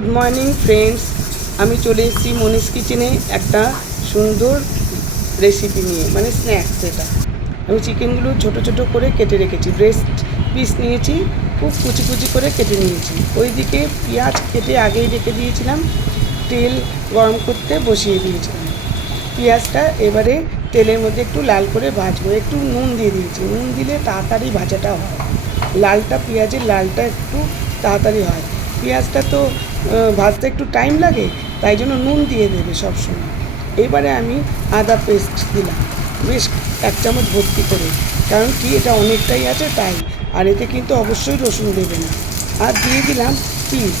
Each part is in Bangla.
গুড মর্নিং ফ্রেন্ডস, আমি চলে এসেছি মনীষ কিচেনে একটা সুন্দর রেসিপি নিয়ে, মানে স্ন্যাক্স। এটা আমি চিকেনগুলো ছোট ছোট করে কেটে রেখেছি, ব্রেস্ট পিস নিয়েছি, খুব কুচি কুচি করে কেটে নিয়েছি। ওইদিকে পেঁয়াজ কেটে আগেই রেখে দিয়েছিলাম, তেল গরম করতে বসিয়ে দিয়েছিলাম। পেঁয়াজটা এবারে তেলের মধ্যে একটু লাল করে ভাজবো, একটু নুন দিয়ে দিয়েছি, নুন দিলে তাড়াতাড়ি ভাজাটা হয়, লালটা পেঁয়াজের লালটা একটু তাড়াতাড়ি হয়। পেঁয়াজটা তো ভাজতে একটু টাইম লাগে, তাই জন্য নুন দিয়ে দেবে সবসময়। এবারে আমি আদা পেস্ট দিলাম, বেশ 1 চামচ ভর্তি করে, কারণ কি এটা অনেকটাই আছে তাই। আর এতে কিন্তু অবশ্যই রসুন দেবে না। আর দিয়ে দিলাম পিস।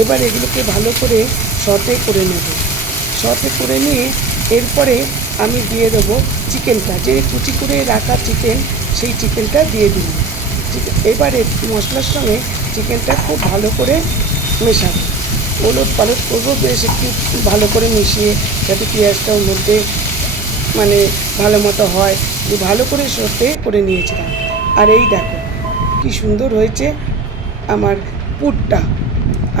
এবার এগুলোকে ভালো করে সটে করে নেব। সটে করে নিয়ে এরপরে আমি দিয়ে দেবো চিকেনটা, যে কুচি করে রাখা চিকেন, সেই চিকেনটা দিয়ে দিলাম। এবারে মশলার সঙ্গে চিকেনটা খুব ভালো করে মেশাবো, ওলট পালট করবো, বেশ একটু ভালো করে মিশিয়ে, যাতে পেঁয়াজটা ওর মধ্যে মানে ভালো মতো হয়। ভালো করে সর্ষে করে নিয়েছিলাম। আর এই দেখো কি সুন্দর হয়েছে আমার পুরটা।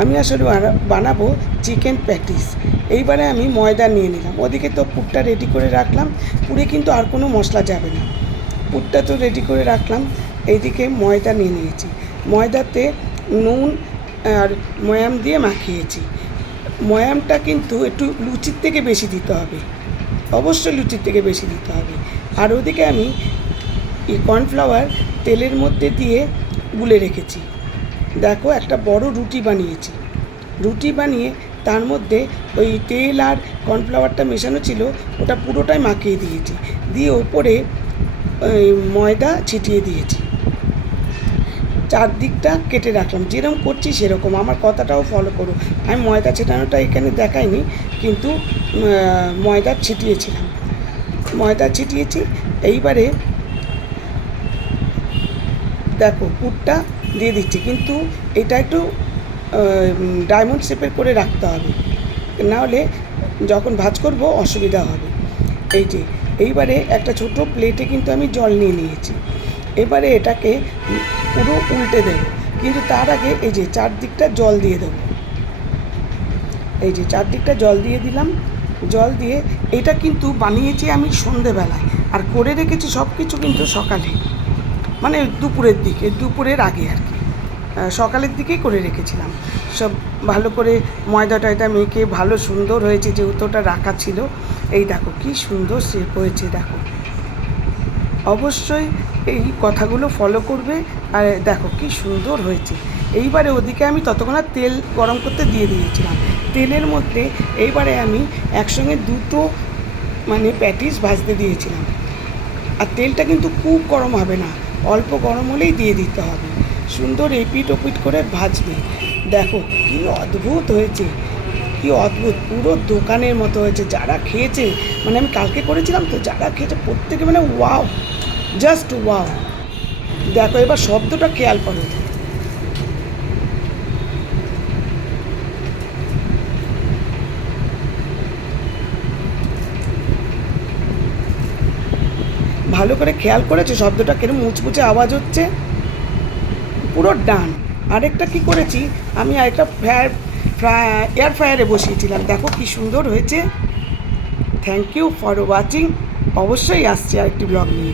আমি আসলে বানাবো চিকেন প্যাটিস। এইবারে আমি ময়দা নিয়ে নিলাম, ওদিকে তো পুরটা রেডি করে রাখলাম। পুরে কিন্তু আর কোনো মশলা যাবে না, পুরটা তো রেডি করে রাখলাম। এইদিকে ময়দা নিয়ে নিয়েছি, ময়দাতে নুন আর ময়াম দিয়ে মাখিয়েছি। ময়ামটা কিন্তু একটু লুচির থেকে বেশি দিতে হবে, অবশ্যই লুচির থেকে বেশি দিতে হবে। আর ওদিকে আমি কর্নফ্লাওয়ার তেলের মধ্যে দিয়ে গুলে রেখেছি। দেখো একটা বড় রুটি বানিয়েছি, রুটি বানিয়ে তার মধ্যে ওই তেল আর কর্নফ্লাওয়ারটা মেশানো ছিল, ওটা পুরোটাই মাখিয়ে দিয়েছি, দিয়ে ওপরে ওই ময়দা ছিটিয়ে দিয়েছি। চারদিকটা কেটে রাখলাম, যেরকম করছি সেরকম, আমার কথাটাও ফলো করো। আমি ময়দা ছেটানোটা এখানে দেখাইনি, কিন্তু ময়দা ছিটিয়েছিলাম, ময়দা ছিটিয়েছি। এইবারে দেখো পুরটা দিয়ে দিচ্ছি, কিন্তু এটা একটু ডায়মন্ড শেপের করে রাখতে হবে, নাহলে যখন ভাজ করব অসুবিধা হবে। এই যে এইবারে একটা ছোট প্লেটে কিন্তু আমি জল নিয়ে নিয়েছি। এবারে এটাকে পুরো উল্টে দেবো, কিন্তু তার আগে এই যে চারদিকটা জল দিয়ে দেবো। এই যে চারদিকটা জল দিয়ে দিলাম। জল দিয়ে এটা কিন্তু বানিয়েছি আমি সন্ধেবেলায়, আর করে রেখেছি সব কিছু কিন্তু সকালে, মানে দুপুরের দিকে, দুপুরের আগে আর কি, সকালের দিকেই করে রেখেছিলাম। সব ভালো করে ময়দা টয়দা মেখে ভালো সুন্দর হয়েছে, যেহেতু ওটা রাখা ছিল। এই দেখো কি সুন্দর শেপ হয়েছে, দেখো অবশ্যই এই কথাগুলো ফলো করবে। আর দেখো কি সুন্দর হয়েছে। এইবারে ওদিকে আমি ততক্ষণ তেল গরম করতে দিয়ে দিয়েছিলাম, তেলের মধ্যে এইবারে আমি একসঙ্গে দুটো মানে প্যাটিস ভাজতে দিয়েছিলাম। আর তেলটা কিন্তু খুব গরম হবে না, অল্প গরম হলেই দিয়ে দিতে হবে। সুন্দর এপিট ওপিট করে ভাজবে। দেখো কি অদ্ভুত হয়েছে, কি অদ্ভুত, পুরো দোকানের মতো হয়েছে। যারা খেয়েছে, মানে আমি কালকে করেছিলাম তো, যারা খেয়েছে প্রত্যেকে মানে ওয়াও, জাস্ট ওয়াও। দেখো এবার শব্দটা খেয়াল করো, ভালো করে খেয়াল করেছে শব্দটা কিরম মুচমুচে আওয়াজ হচ্ছে, পুরো ডান। আরেকটা কি করেছি, আমি আরেকটা এয়ার ফ্রায়ারে বসিয়েছিলাম, দেখো কি সুন্দর হয়েছে। থ্যাংক ইউ ফর ওয়াচিং, অবশ্যই আসছি আরেকটি ব্লগ নিয়ে।